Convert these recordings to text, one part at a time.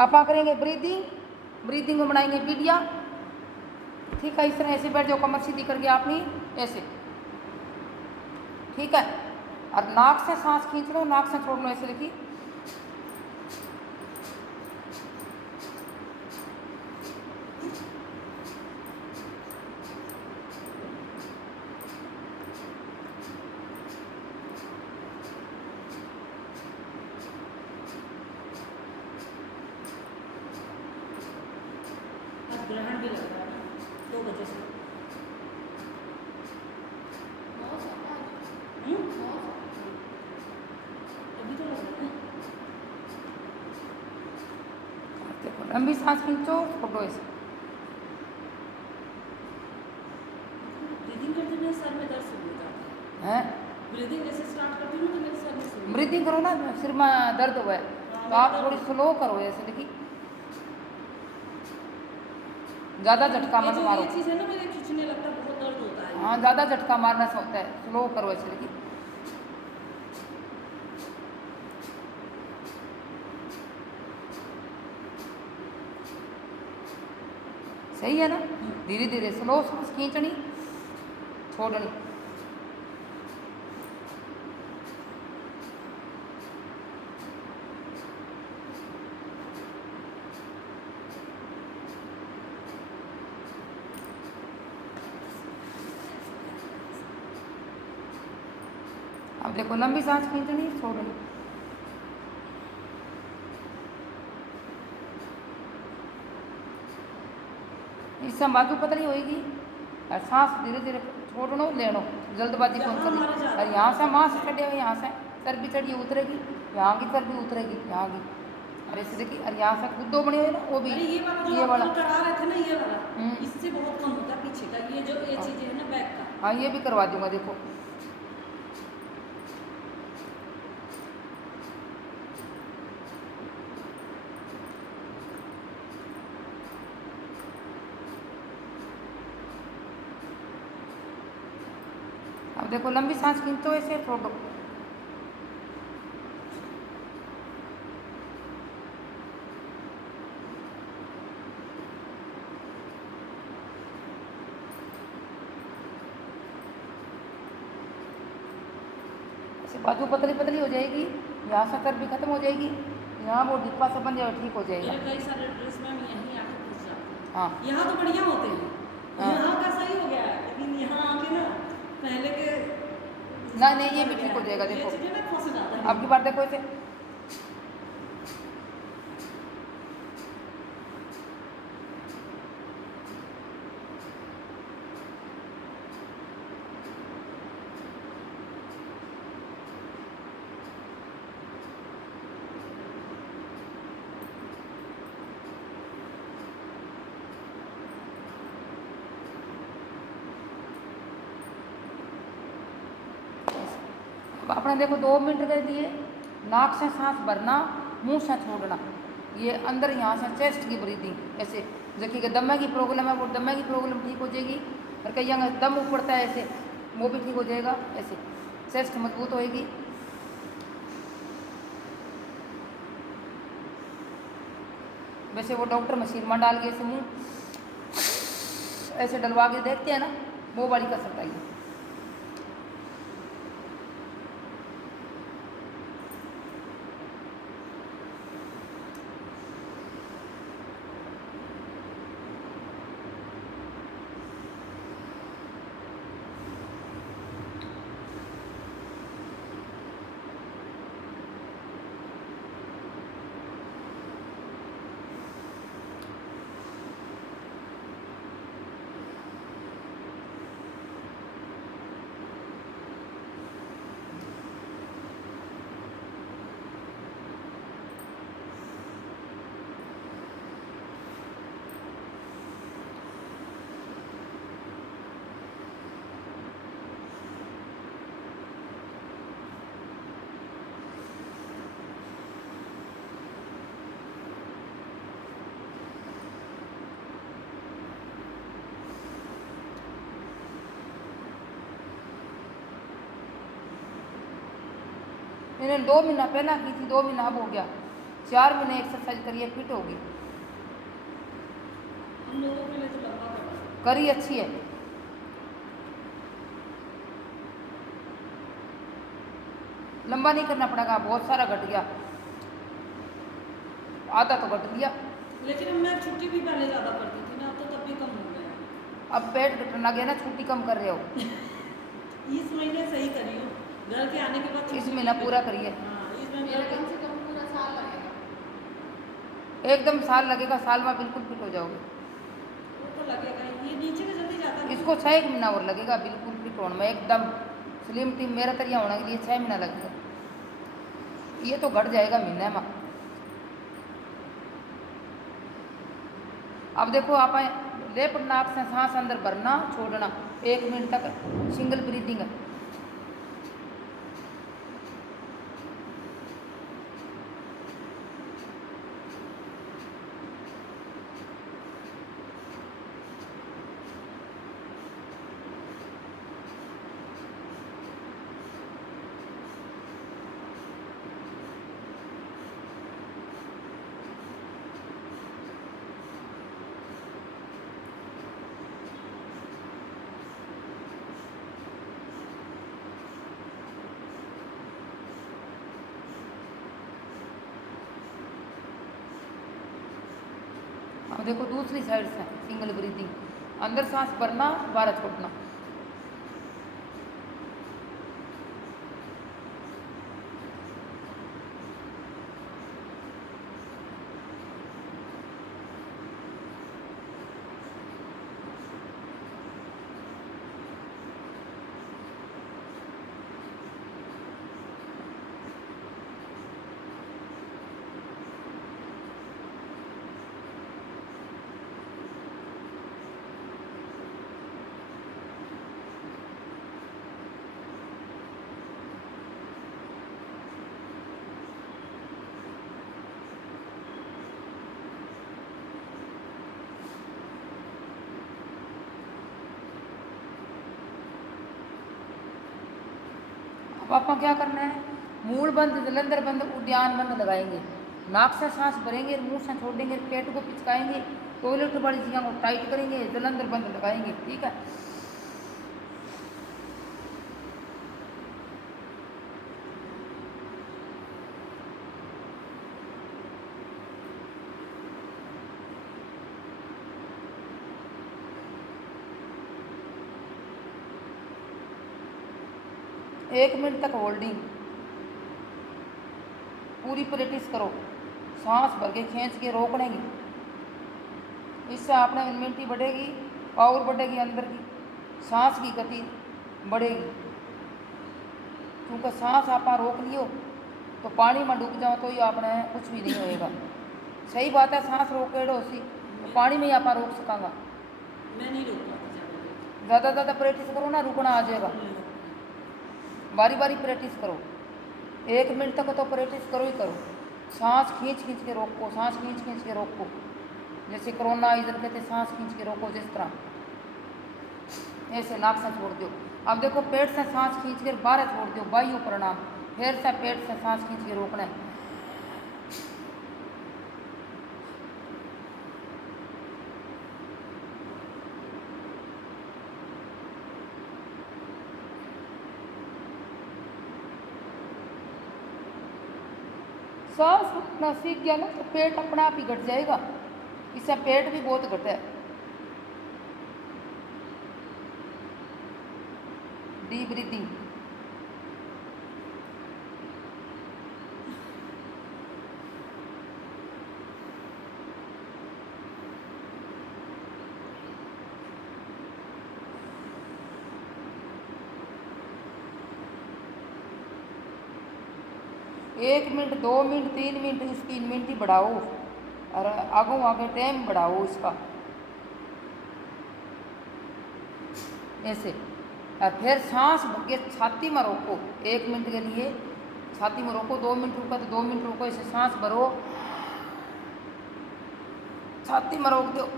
आप करेंगे breathing, breathing में बनाएंगे वीडिया। ठीक है, इस तरह ऐसे बैठ जाओ, कमर सीधी करके आपने ऐसे, ठीक है। और नाक से सांस खींच लो, नाक से छोड़ लो, ऐसे देखिए। ग्रहण भी लग रहा है 2 बजे से। अभी तो लग रहा है। देखो लंबी सांस खींचो, छोड़ो ऐसे। ब्रीदिंग करते मेरे सर में दर्द शुरू हो जाता हैं? ब्रीदिंग जैसे स्टार्ट करती हूँ ना तो मेरे सर में शुरू ब्रीदिंग करो ना, सिर में दर्द हुआ है तो आप थोड़ी स्लो करो ऐसे, देखिए। ज़्यादा झटका मत मारो। ये चीज़ है ना, मेरे खींचने लगता है, बहुत दर्द होता है। हाँ, ज़्यादा झटका मारना से होता है, स्लो करो ऐसे, देखिए। सही है ना? धीरे धीरे स्लो सांस खींचनी, छोड़नी। अब देखो लंबी सांस खींचनी, छोड़नी। इससे बाजू पतली होएगी और सांस धीरे धीरे छोड़नो लेनो, जल्दबाजी कौन करनी। और यहाँ से मांस चढ़े हुए, यहाँ से चर्बी चढ़ी उतरेगी, यहाँ की चर्बी उतरेगी, यहाँ की। और ऐसे देखिए, और यहाँ से गुद्दो बने हुए ना, वो भी ये वाला करा रहे थे ना, ये वाला इससे बहुत कम होता है पीछे का, ये जो ये चीज़ है ना बैक का। हाँ, ये भी करवा दूंगा, देखो। अब देखो लंबी सांस खींचो, ऐसे छोड़ दो। ऐसे बाजू पतली पतली हो जाएगी, यहाँ से चर्बी खत्म हो जाएगी, यहाँ वो डिब्बा से बन जाए, ठीक हो जाएगा। मेरे कई सारे ड्रेस में यहीं आके फंस जाते हैं। हाँ, यहाँ तो बढ़िया होते हैं, हाँ। यहाँ का सही हो गया है, लेकिन यहाँ आके ना पहले के ना नहीं, ये भी ठीक हो जाएगा, देखो। ये चीज़ें ना फंस जाता है। अब की बार देखो ऐसे। अब आपने देखो 2 मिनट कर दिए। नाक से सांस भरना, मुंह से छोड़ना, ये अंदर यहाँ से चेस्ट की ब्रीदिंग ऐसे। देखिए दमे की प्रॉब्लम है, वो दमे की प्रॉब्लम ठीक हो जाएगी। और कई जगह दम उपड़ता है ऐसे, वो भी ठीक हो जाएगा ऐसे, चेस्ट मजबूत होएगी। वैसे वो डॉक्टर मशीन में डाल के ऐसे मुंह ऐसे डलवा के देखते हैं ना, वो वाली कर सकता है। मैंने 2 महीना पहला की थी, 2 महीना अब हो गया। 4 महीने एक्सरसाइज करिए, फिट होगी। हम लोगों के लिए तो लंबा करना है। करी अच्छी है। लंबा नहीं करना पड़ेगा, बहुत सारा घट गया, आधा तो घट लिया। लेकिन अब मैं छुट्टी भी पहले ज़्यादा करती थी ना, तो तब भी कम हो गया। अब पेट घटने लगे ना, छुट्टी कम कर रहे हो। इस महीने सही करी हो, घर के आने के बाद इस छुट्टी महीना नहीं पूरा करी। करिए। हाँ, इस महीने मेरा कम से कम पूरा साल लगेगा। एकदम साल लगेगा, साल में बिल्कुल फिट हो जाओगे। वो तो लगेगा ही। ये नीचे का जल्दी जाता नहीं। इसको 6 महीना और लगेगा बिल्कुल फिट होने में, एकदम स्लिम टीम मेरा तरिया होने के लिए 6 महीना लगेगा। ये तो घट जाएगा महीने में। अब देखो आप लेफ्ट नाक से सांस अंदर भरना छोड़ना 1 मिनट तक, सिंगल ब्रीदिंग है। अब देखो दूसरी साइड से सिंगल ब्रीदिंग, अंदर सांस भरना, बाहर छोड़ना। अब आपको क्या करना है, मूल बंद, जलंधर बंद, उद्यान बंद लगाएंगे। नाक से सांस भरेंगे, मुंह से छोड़ेंगे, पेट को पिचकाएंगे, टॉयलेट वाली जगह को टाइट करेंगे, जलंधर बंद लगाएंगे। ठीक है। एक मिनट तक होल्डिंग, पूरी प्रैक्टिस करो, सांस भर के खींच के रोकने की। इससे आपने इम्यूनिटी बढ़ेगी, पावर बढ़ेगी, अंदर की सांस की गति बढ़ेगी। क्योंकि सांस आप रोक लियो तो पानी में डूब जाओ तो ही आपने कुछ भी नहीं होएगा। सही बात है, सांस रोक के उसी तो पानी में ही आप रोक सकांगा। मैं नहीं रोक पाती ज़्यादा। ज़्यादा ज़्यादा प्रैक्टिस करो ना, रुकना आ जाएगा। बारी बारी प्रैक्टिस करो, 1 मिनट तक तो प्रैक्टिस करो ही करो। सांस खींच खींच के रोको, सांस खींच खींच के रोको, जैसे कोरोना इधर कहते सांस खींच के रोको, जिस तरह ऐसे नाक से छोड़ दो। अब देखो पेट से सांस खींच कर बाहर छोड़ दो, वायु प्रणाम, फिर से पेट से सांस खींच के रोकना है। सांस रुकना सीख गया ना तो पेट अपने आप ही घट जाएगा। इससे पेट भी बहुत घटा है। डीप ब्रीथिंग, एक मिनट, 2 मिनट, 3 मिनट, इसकी इम्यूनिटी बढ़ाओ और आगे आगे टाइम बढ़ाओ इसका, ऐसे। और फिर सांस भर के छाती में रोको 1 मिनट के लिए, छाती में रोको, 2 मिनट रुका तो 2 मिनट रोको, ऐसे सांस भरो, छाती में रोक दो।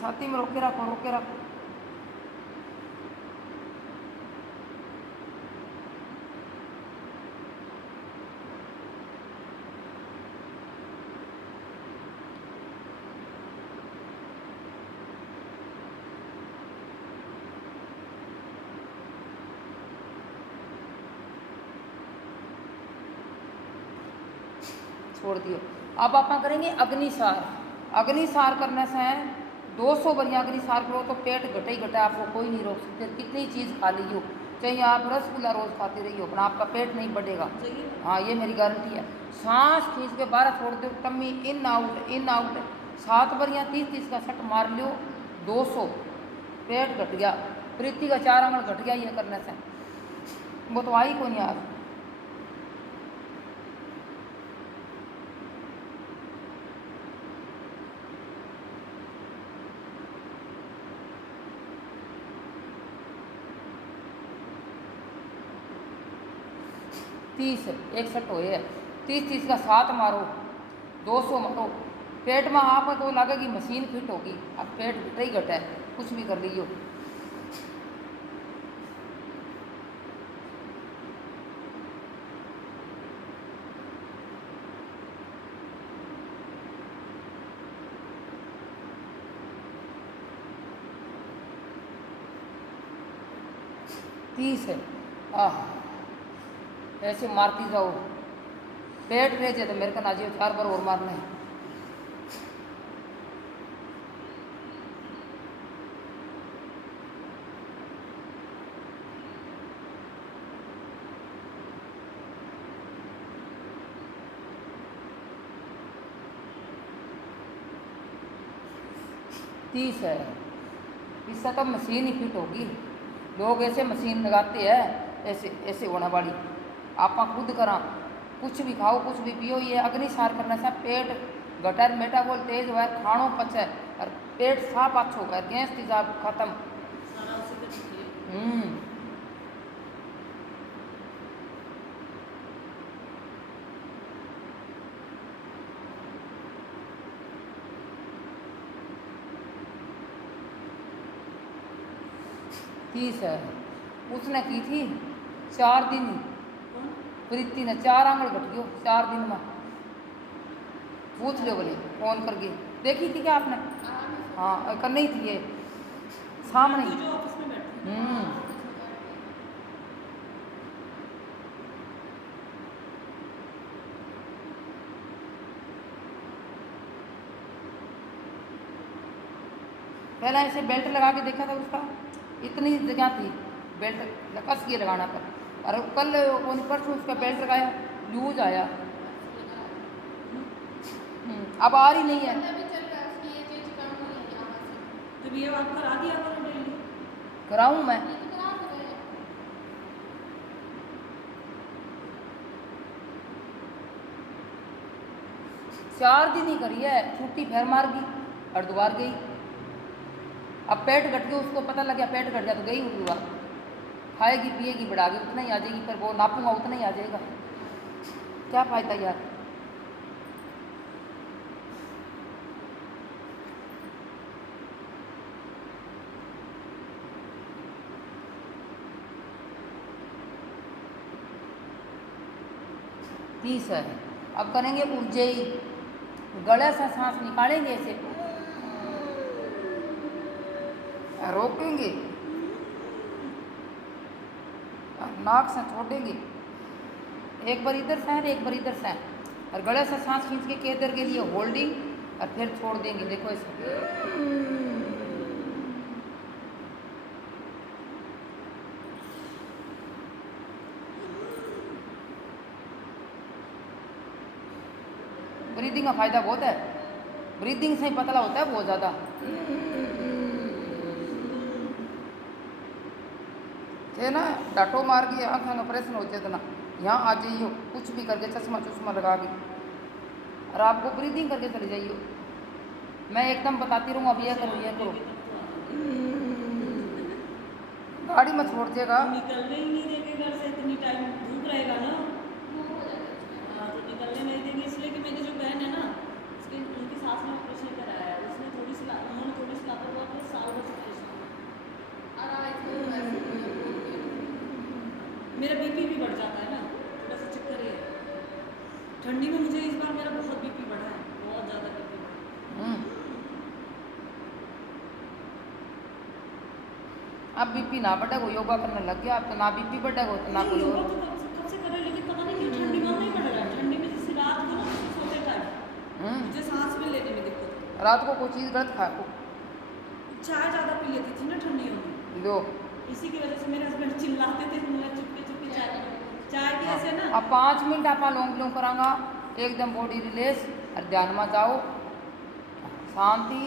छाती में रोके रखो, रोके रखो। छोड़ दियो। अब आप करेंगे अग्निसार। अग्निसार करने से 200 बार अग्निसार करो तो पेट घटे ही घटा, आपको कोई नहीं रोक सकते। कितनी चीज़ खा ली हो, चाहे आप रसगुल्ला रोज़ खाते रहिए, अपना आपका पेट नहीं बढ़ेगा। हाँ, ये मेरी गारंटी है। सांस खींच के 12 छोड़ दो, tummy in out in out 7 बार 30-30 का सट मार लियो, 200 पेट घट गया। प्रीति का 4 आंगल घट गया ये करने से। वो तो आई को नहीं यार। एक सट होए है, 30-30 का 7 मारो, 200 मारो। पेट में आप तो लगेगी मशीन फिट होगी। अब पेट घटे ही घटा है, कुछ भी कर लीजिए। तीस है, ऐसे मारती जाओ। पेट रह जाए तो मेरे को ना जियो, 4 बार और मारना है। तीस है, इससे तो मशीन ही फिट होगी। लोग ऐसे मशीन लगाते हैं, ऐसे ऐसे होने वाली। आप खुद करा, कुछ भी खाओ कुछ भी पियो, ये अग्निसार करने से पेट गटर मेटाबॉल तेज हुआ, खाणों पचे और पेट साफ अच्छा होगा, गैस तेजाब खत्म। सारा उसी पे ठीक है। 30 है। उसने की थी 4 दिन, प्रीति ने 4 आंगल घट गयो 4 दिन में। पूछ लो बोले फोन करके, देखी थी क्या आपने? हाँ, करनी थी ये सामने। तू जो ऑफिस में बैठती है। पहले ऐसे बेल्ट लगा के देखा था, उसका इतनी जगह थी बेल्ट कस के लगाना पर, और कल परसों उसका बेल्ट लगाया, लूज आया। अब आ रही नहीं है। तो ये आप करा दिया करो डेली। कराऊं मैं? 4 दिन ही करी है, छुट्टी फिर मार गई और दोबारा गई। अब पेट घट गया, उसको पता लग गया पेट घट गया तो गई हुआ, खाएगी पिएगी बढ़ागी उतना ही आ जाएगी, फिर वो नापूंगा उतना ही आ जाएगा। क्या फायदा यार। तीस है। अब करेंगे उज्जयी, गले से सांस निकालेंगे ऐसे, रोकेंगे, नाक से छोड़ेंगे, एक बार इधर से एक बार इधर से, और गले से सांस खींच के केदर के लिए होल्डिंग और फिर छोड़ देंगे। देखो ऐसे। ब्रीदिंग का फायदा बहुत है, ब्रीदिंग से ही पतला होता है बहुत ज़्यादा। थे ना डाटो मार के आँखें ऑपरेशन हो जाते ना, यहाँ आ जाइयो कुछ भी करके चश्मा चश्मा लगा के, और आपको ब्रीदिंग करके चले जाइयो। मैं एकदम बताती रहूँगा, अब यह करो यह करो, गाड़ी में छोड़ देगा। निकलने ही नहीं देंगे घर से, इतनी टाइम धूप रहेगा ना। हाँ, तो निकलने नहीं देंगे, इसलिए कि मेरी जो बहन है ना, उसकी उनकी सास ने ऑपरेशन कराया है, उसने थोड़ी सी उन्होंने थोड़ी सी लापरवाही ठंडी में मुझे इस बार मेरा बहुत बीपी बढ़ा है, बहुत ज़्यादा बीपी बढ़ा हम्म। अब बीपी ना बढ़ेगा, योगा करने लग गया, अब तो ना बीपी बढ़ेगा तो ना नहीं, कोई योगा और। तो कब से कर रहे हैं, लेकिन पता नहीं क्यों ठंडी में नहीं बढ़ रहा है। ठंडी में जैसे रात को ना सोते टाइम मुझे सांस में लेने में दिक्कत होती रात को कोई चीज़ गलत खा को है। चाय ज़्यादा पी लेती थी ना ठंडियों में, लो। इसी की वजह से मेरे हस्बैंड चिल्लाते थे, मैं चुपके चुपके चाय चाय की ऐसे ना। अब 5 मिनट आप लोंग लोंग करांगा, एकदम बॉडी रिलैक्स और ध्यान में जाओ, शांति।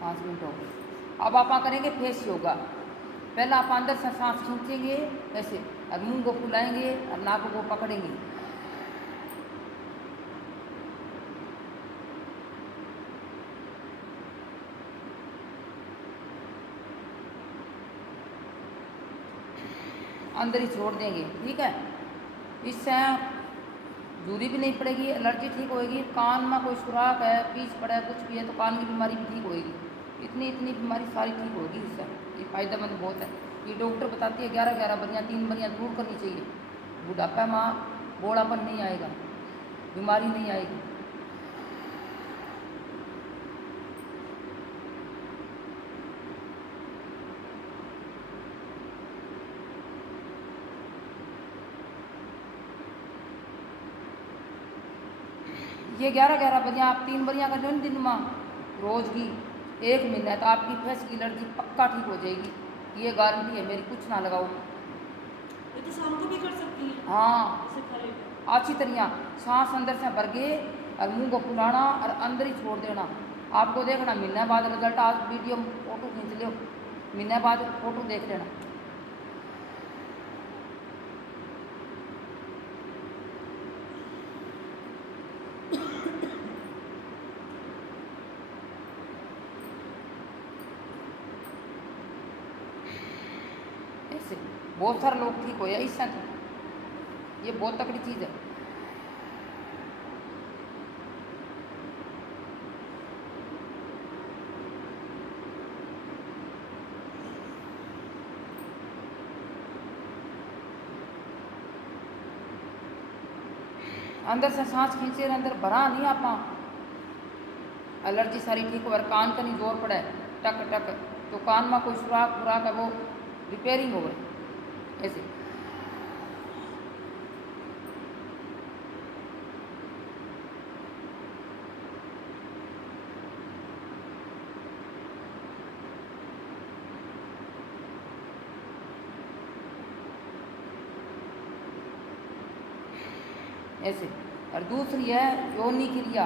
पाँच मिनट हो गए। अब आप करेंगे फेस योगा। पहले आप अंदर से सांस खींचेंगे ऐसे, और मुंह को फुलाएंगे और नाक को पकड़ेंगे। अंदर ही छोड़ देंगे, ठीक है। इससे दूरी भी नहीं पड़ेगी, एलर्जी ठीक होएगी। कान में कोई सुराख है, पीस पड़ा है, कुछ भी है तो कान की बीमारी भी ठीक होएगी। इतनी इतनी बीमारी सारी ठीक होगी इससे। ये फ़ायदेमंद बहुत है। ये डॉक्टर बताती है 11-11 बरियाँ 3 बरियाँ जरूर करनी चाहिए। बुढ़ापा में बूढ़ापन नहीं आएगा, बीमारी नहीं आएगी। ये 11-11 बरियाँ आप 3 बरियाँ कर लो ना दिन में रोज़ की, 1 महीना तो आपकी फेस की एलर्जी पक्का ठीक हो जाएगी। ये गारंटी है मेरी, कुछ ना लगाओ। ये तो शाम को भी कर सकती हैं। हाँ, ऐसे करे अच्छी तरह सांस अंदर से भर के और मुंह को फुलाना और अंदर ही छोड़ देना। आपको देखना महीने बाद रिजल्ट। आज वीडियो फोटो खींच लो, महीने बाद फोटो देख लेना। ऐसे बहुत सारे लोग ठीक हो या इससे तो ये बहुत तकड़ी चीज़ है। अंदर से सांस खींचे अंदर भरा नहीं आप, एलर्जी सारी ठीक हो। कान का नहीं जोर पड़े टक टक तो कान में कोई सुराख खुराक है वो रिपेयरिंग हो गए। ऐसे ऐसे। और दूसरी है योनि क्रिया।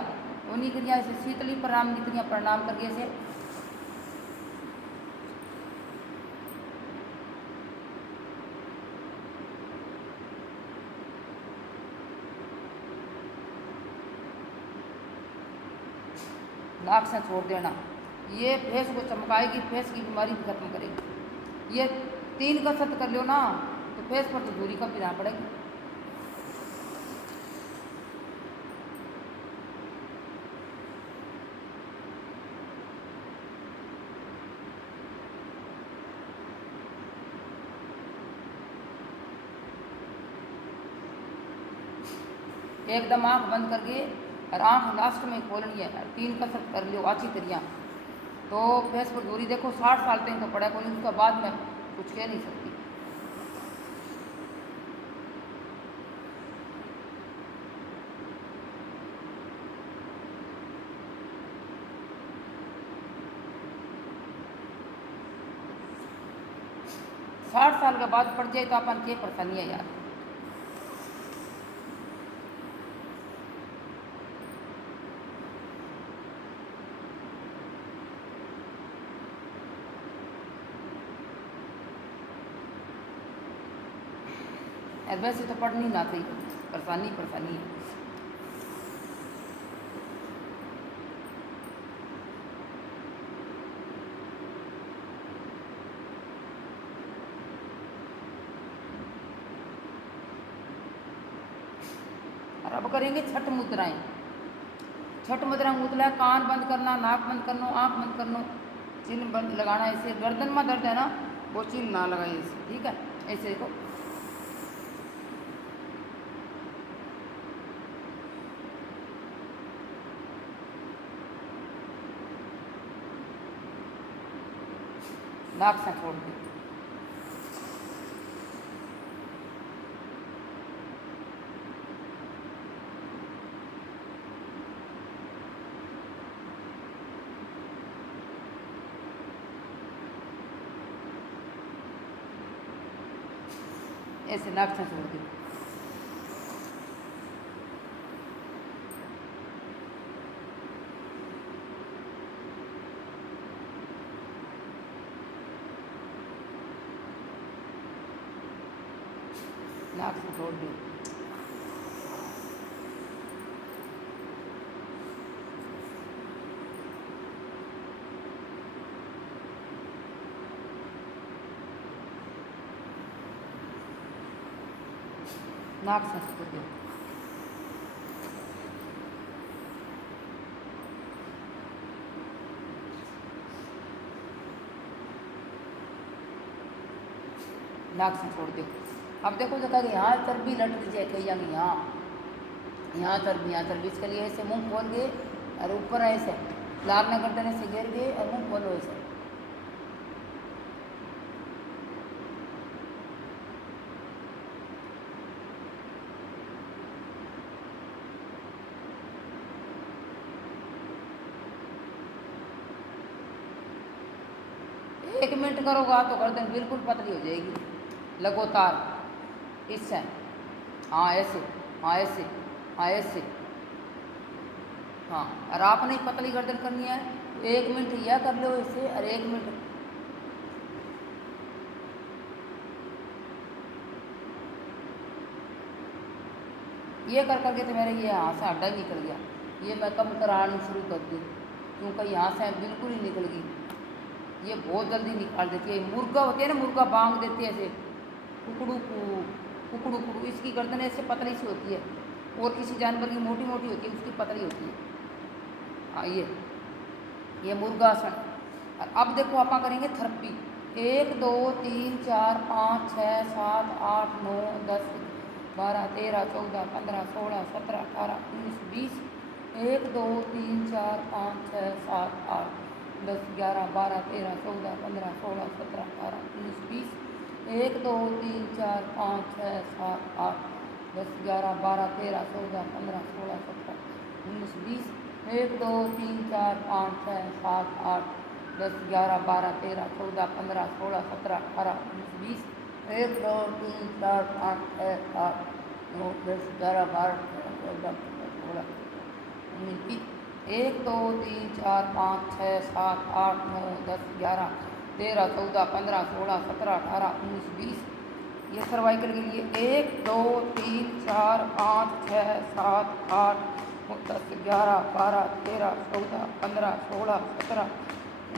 योनि क्रिया ऐसे शीतली प्रणाम की क्रिया प्रणाम करके ऐसे नाक से छोड़ देना। ये फेस को चमकाएगी, फेस की बीमारी भी खत्म करेगी। ये 3 कसरत कर लो ना तो फेस पर तो दूरी कब भी ना पड़ेगी। एकदम आँख बंद करके और आँख लास्ट में खोलनी है और 3 कसरत कर लो अच्छी तरह तो फेस पर दूरी देखो 60 साल तक तो पड़ा कोई, उसका बाद में कुछ कह नहीं सकती। साठ साल के बाद पड़ जाए तो अपन क्या परेशानी है यार। और वैसे तो पढ़नी ना थी, परेशानी परेशानी है। और अब करेंगे छठ मुद्राएं। छठ मुद्रा मुद्रा कान बंद करना, नाक बंद करना, आँख बंद करना, चिन्ह बंद लगाना। ऐसे गर्दन में दर्द है ना वो चिन्ह ना लगाइए ऐसे, ठीक है। ऐसे देखो नाक से छोड़ दी। ऐसे नाक से छोड़ दी। नाक से छोड़ दी। नाक से छोड़ दी। नाक से छोड़ दो। अब देखो जो कहेगा यहाँ चर्बी लटक जाए कहीं यहाँ चर्बी, इसके लिए ऐसे मुंह खोल के और ऊपर ऐसे लागना गर्दन से गिर गए और मुंह खोलो ऐसे। एक मिनट करोगा तो गर्दन बिल्कुल पतली हो जाएगी लगातार इससे। हाँ ऐसे, हाँ ऐसे, हाँ ऐसे, हाँ। और आपने पतली गर्दन करनी है तो 1 मिनट यह कर लो ऐसे और 1 मिनट ये कर करके तो मेरे ये यहाँ से हड्डा ही निकल गया। ये मैं कम करानी शुरू कर दी क्योंकि यहाँ से बिल्कुल ही निकल गई। ये बहुत जल्दी निकाल देती है। मुर्गा होती है ना, मुर्गा बांग देती है ऐसे कुकड़ू, इसकी गर्दन ऐसे पतली सी होती है और किसी जानवर की मोटी मोटी होती है, उसकी पतली होती है। हाँ ये मुर्गासन। और अब देखो आप करेंगे थेरेपी। 1 2 3 4 5 6 7 8 9 10 12 13 14 15 16 17 18 19 20। 1 2 3 4 5 6 7 8 10 11 12 13 14 15 16 17 18 19 20। 1 2 3 4 5 6 7 8 10 11 12 13 14 15 16 17 19 20। 1 2 3 4 5 6 7 8 10 11 12 13 14 15 16 17 18 19 20। 1 2 3 4 5 6 7 9 10 11 12 13 14 16 19 20। 1 2 3 4 5 6 7 8 9 10 11 13 14 15 16 17 18 19 20। ये सर्वाइकल के लिए 1 2 3 4 5 6 7 8 10 11 12 13 14 15 16 17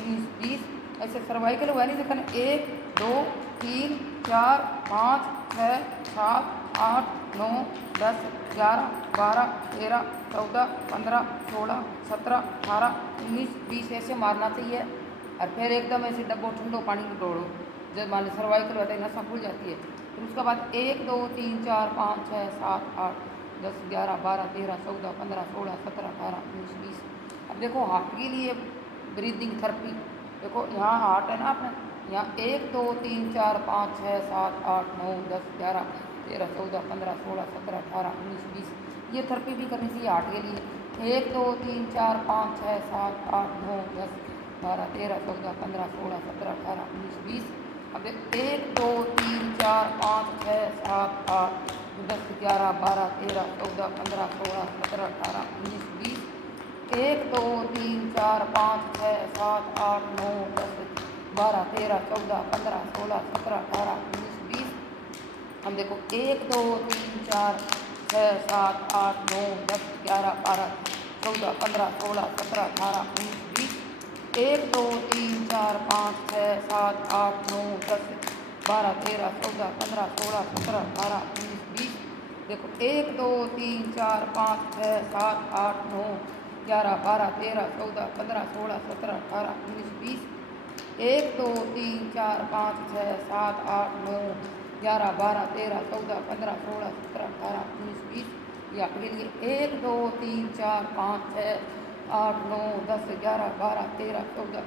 19 20। ऐसे सर्वाइकल हुआ नहीं देखना। 1 2 3 4 5 6 7 8 9 10 11 12 13 14 15 16 17 18 19 20 ऐसे मारना चाहिए। और फिर एकदम ऐसे डब्बो ठंडो पानी में डोड़ो। जब मान लो सर्वाइकल होता है नसा खुल जाती है। फिर उसके बाद 1 2 3 4 5 6 7 8 10 11 12 13 14 15 16 17 18 19 20। अब देखो हार्ट के लिए ब्रीदिंग थेरेपी। देखो यहाँ हार्ट है ना अपना, यहाँ 1 2 3 4 5 6 7 8 9 10 11 13 14 15 16 17 18 19 20। ये थेरेपी भी करनी चाहिए हार्ट के लिए। 1 2 3 4 5 6 7 8 9 10 12 13 14 15 16 17 18 19 20। अब 1 2 3 4 5 6 7 8 10 11 12 13 14 15 16 17 18 19 20। 1 2 3 4 5 6 7 8 9 10 12 13 14 15 16 17 18 19 20। हम देखो 1 2 3 4 6 7 8 9 10 11 12 14 15 16 17 18 19 20। 1 2 3 4 5 6 7 8 9 10 12 13 14 15 16 17 18 19 20। देखो 1 2 3 4 5 6 7 8 9 11 12 13 14 15 16 17 18 19 20। 1 2 3 4 5 6 7 8 9 11 12 13 14 15 16 17 18 19 20। या आपके लिए 1 2 3 4 5 6 8 9 10 11 12 13 14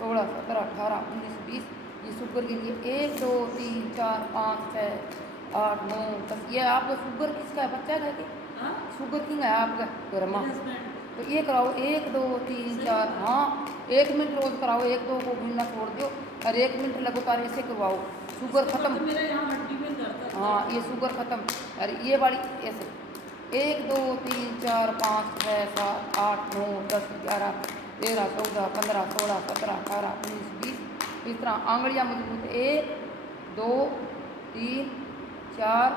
16 17 18 19 20। ये शुगर के लिए 1 2 3 4 5 6 8 9 10। ये आपका शुगर किसका है, बच्चा का है? हाँ शुगर किंग है आपका घर में? हस्बैंड तो ये कराओ 1 2 3 4। हाँ 1 मिनट रोज कराओ, 1 2 को गिनना छोड़ दो और 1 मिनट लगातार ऐसे करवाओ। शुगर खत्म। मेरा यहाँ हड्डी में दर्द है। हाँ ये शुगर खत्म। और ये वाली ऐसे 1 2 3 4 5 6 7 8 9 10 11 13 14 15 16 17 18 19 20। इस तरह आंगड़ियाँ मजबूत 1 2 3 4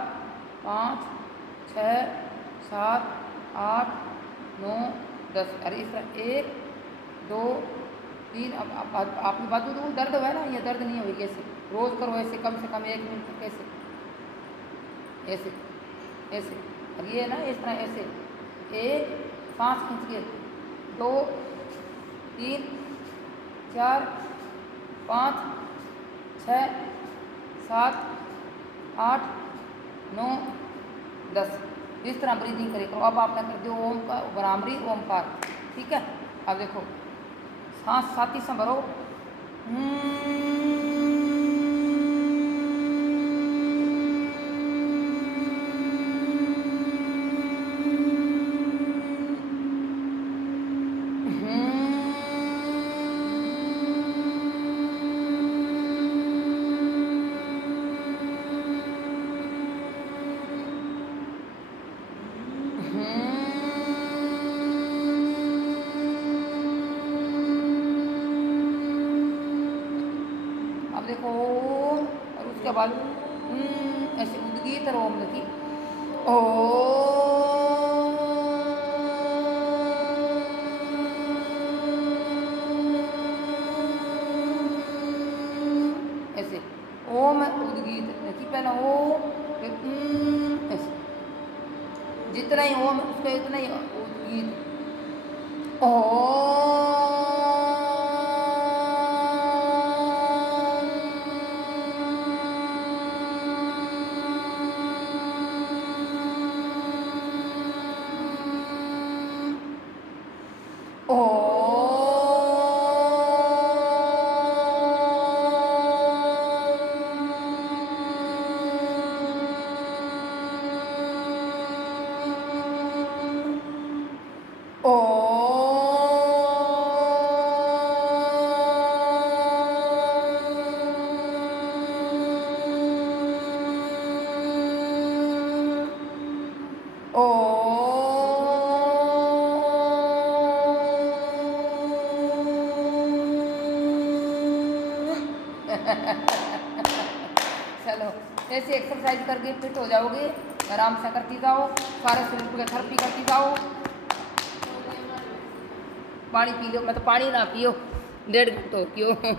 5 6 7 8 9 10। अरे इस तरह 1 2 3। अब आपकी बात तो दर्द है ना, ये दर्द नहीं होगी। ऐसे रोज करो, ऐसे कम से कम 1 मिनट तक ऐसे ऐसे ऐसे। और ये ना इस तरह ऐसे 1 सांस खींच के 2 3 4 5 6 7 8 9 10 इस तरह ब्रीदिंग करे करो। अब आपने कर दिया ओम का बरामरी ओमकार, ठीक है। अब देखो सांस साथी से भरो, अब देखो ओम, और उसके बाद ऐसे उद्गीत और ओम देखी ऐसे ओम उद्गीत देखी, पहला ओ फिर ऐसे, जितना ही ओम उसका इतना ही उद्गीत चलो ऐसे एक्सरसाइज करके फिट हो जाओगे, आराम से करती जाओ, सारे शरीर को थेरेपी करती जाओ। पानी पी लो, मतलब पानी ना पियो, 1.5 घंटे पियो।